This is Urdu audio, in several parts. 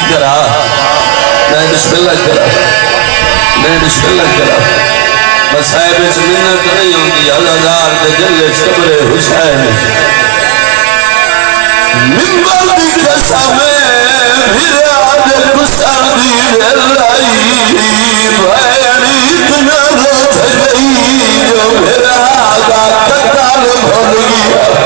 کرا میں بسم اللہ کرا میں بسم اللہ کرا مسائب اس منت نہیں ہوندی عزادار دے جلے قبر حسین منبر دی قسم بھراد کسر دی لائی بھینی اتنا روت گئی جو بھرادا قتال بھول گیا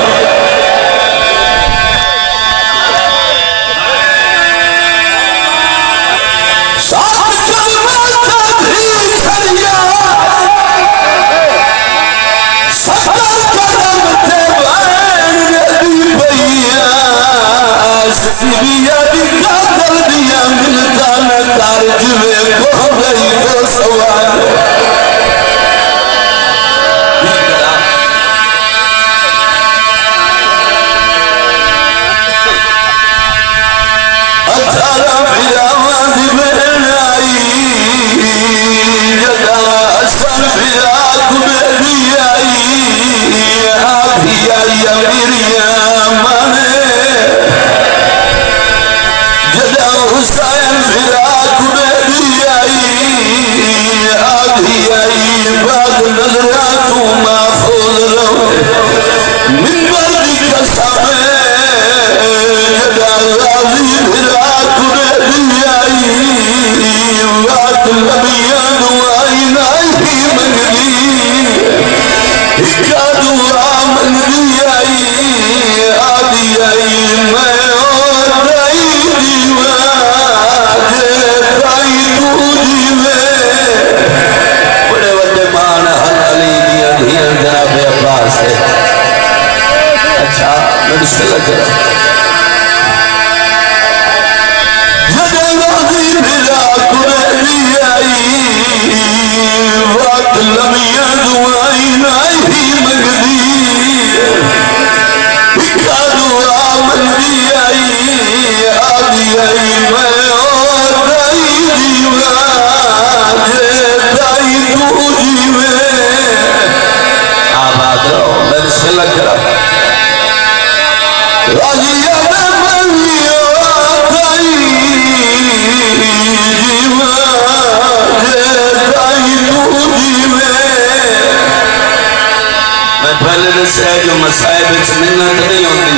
جو مسائب اس منت نہیں ہوتی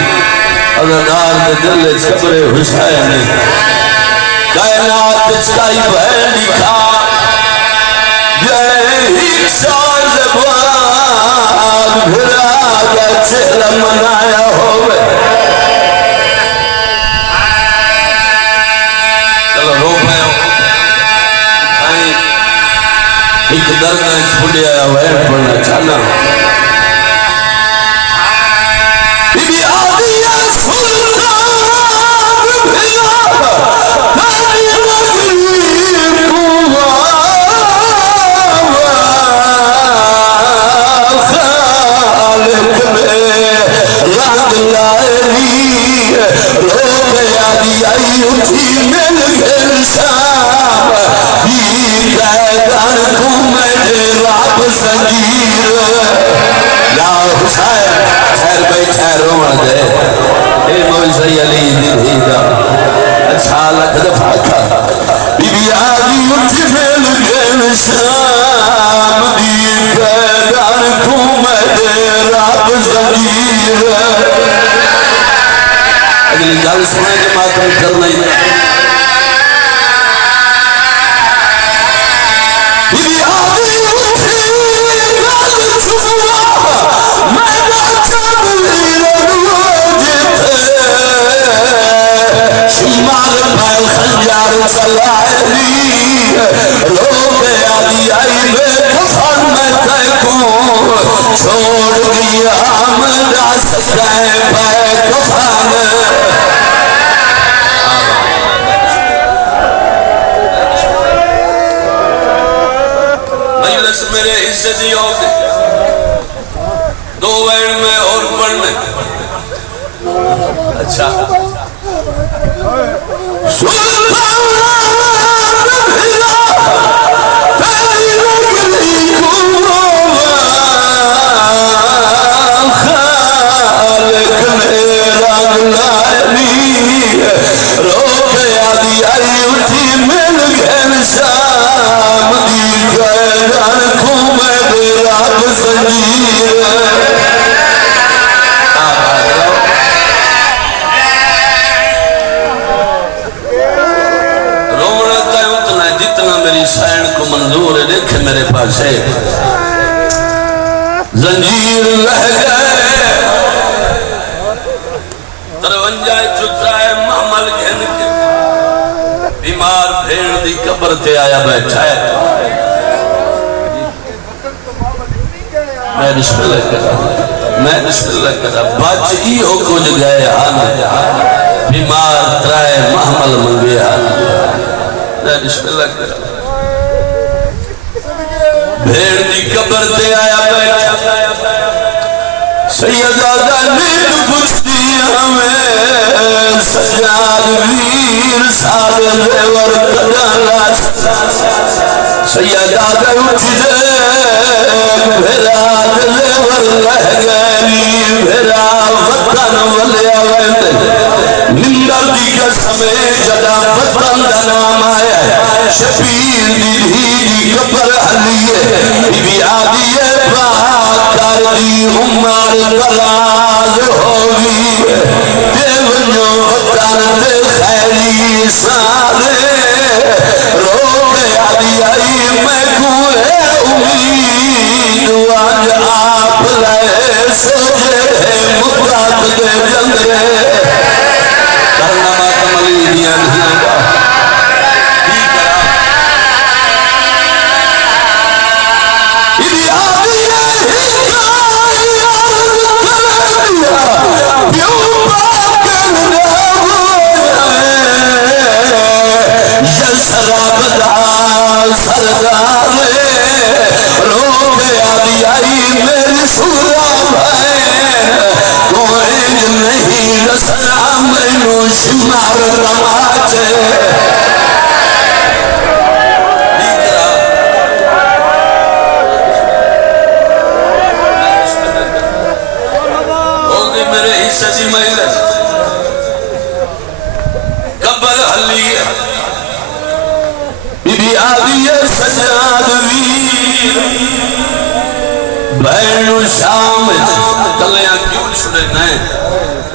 عزادار دے دل قبر حسین کائنات اس کائی بہن لکھا جائے ہی ساز باد بھرا گا چہلہ منایا ہوئے چلو رو پہ ہو ایک درد ہے چھوڑے آیا ہوئے پڑھنا چاہنا اگلی گل سنے کے ماتم کرنا ہی میرے حصے دی ہو گئی دو وین میں اور پڑھنے اچھا شام دی گردن کو میں میرا زنجیر رونا کا اتنا جتنا میری سائن کو منظور ہے دیکھے میرے پاس ہے زنجیر رہ گئے ترونجائے چترائے محمل گھن کے بیمار بھیڑ دی قبر تے آیا بیٹھا ہے میں بسم اللہ کرا بچ ای ہو کچھ گئے آنا بیمار ترائے محمل منگے آنا میں بسم اللہ کرا بھیڑ دی قبر تے آیا بیٹھا سیدہ دلیل پچھتی ہمیں سجاد ویر سادر دیور قدالا سیدہ دلیل اٹھ دے بھیرا دیور لہ گئنی بھیرا وطن ولیا ویندے نمبر دی قسمیں جدا وطن دا نام آیا شبیر دی دی قبر حلیے بی بی آدیے پاک کر دی عمر دراز ہوگی دیونیوں وطن دے خیری سارے روکے آدی آئی میں کوئے امید آج آپ لئے سوجے مقات دے جندرے کرنا ماتم علی دیا نہیں گا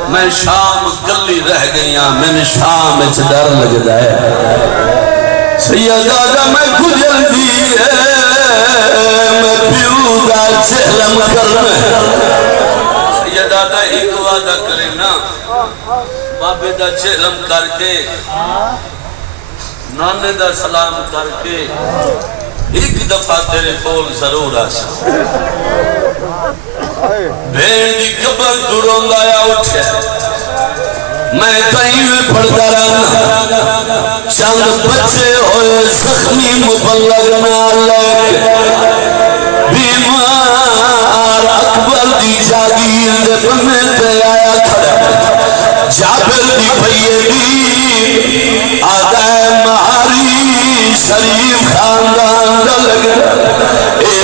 میں شام گلی رہ گئیاں میں شام اچھ ڈر لگ جائے سیدہ دا میں گجل دیئے میں پیو دا چہلم کرنے سیدہ دا ایک وعدہ کرے نا بابے دا چہلم کر کے نانے دا سلام کر کے ایک دفعہ تیرے کول ضرور آسا بھیڑ دی قبر دروں گایا اٹھے میں کہیں میں پڑھتا رہنا چند بچے ہوئے زخمی مبلغ میں لے بیمار اکبر دی جاگیر دے بنے تے آیا کھڑا جابر دی بھئیے دی آدھائے مہاری شریف خاندان لگ اے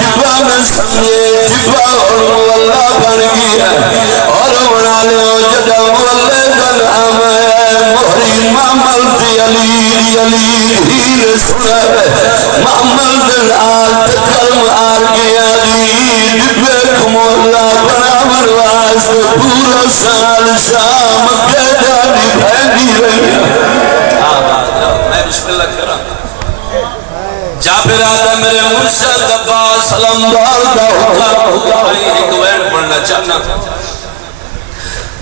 جبا میں سمجھے جبا اور مولا بن گیا اور بنا لے جدا مولا دلام موری محمل دی علی ہیر سنا محمل دلال تکرم آر گیا دی جبے مولا بنا مرواز پورا سال شام پیدا دی بھینی رہی میں بسم اللہ کرام جابر آدھا میرے مرشد عباس سلام دار دا حکم ایک وین پڑھنا چاہنا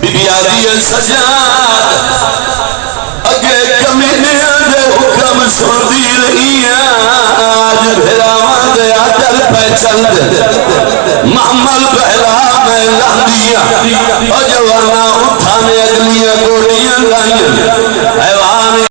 بی بی آدھی سجاد اگے کمینے دے حکم سن دی رہی آج بھیراوان دے آدھر پہ چل دے محمل بہلا میں لاندیا اور جوانا اٹھانے اگلیاں گوڑیاں لائیں اے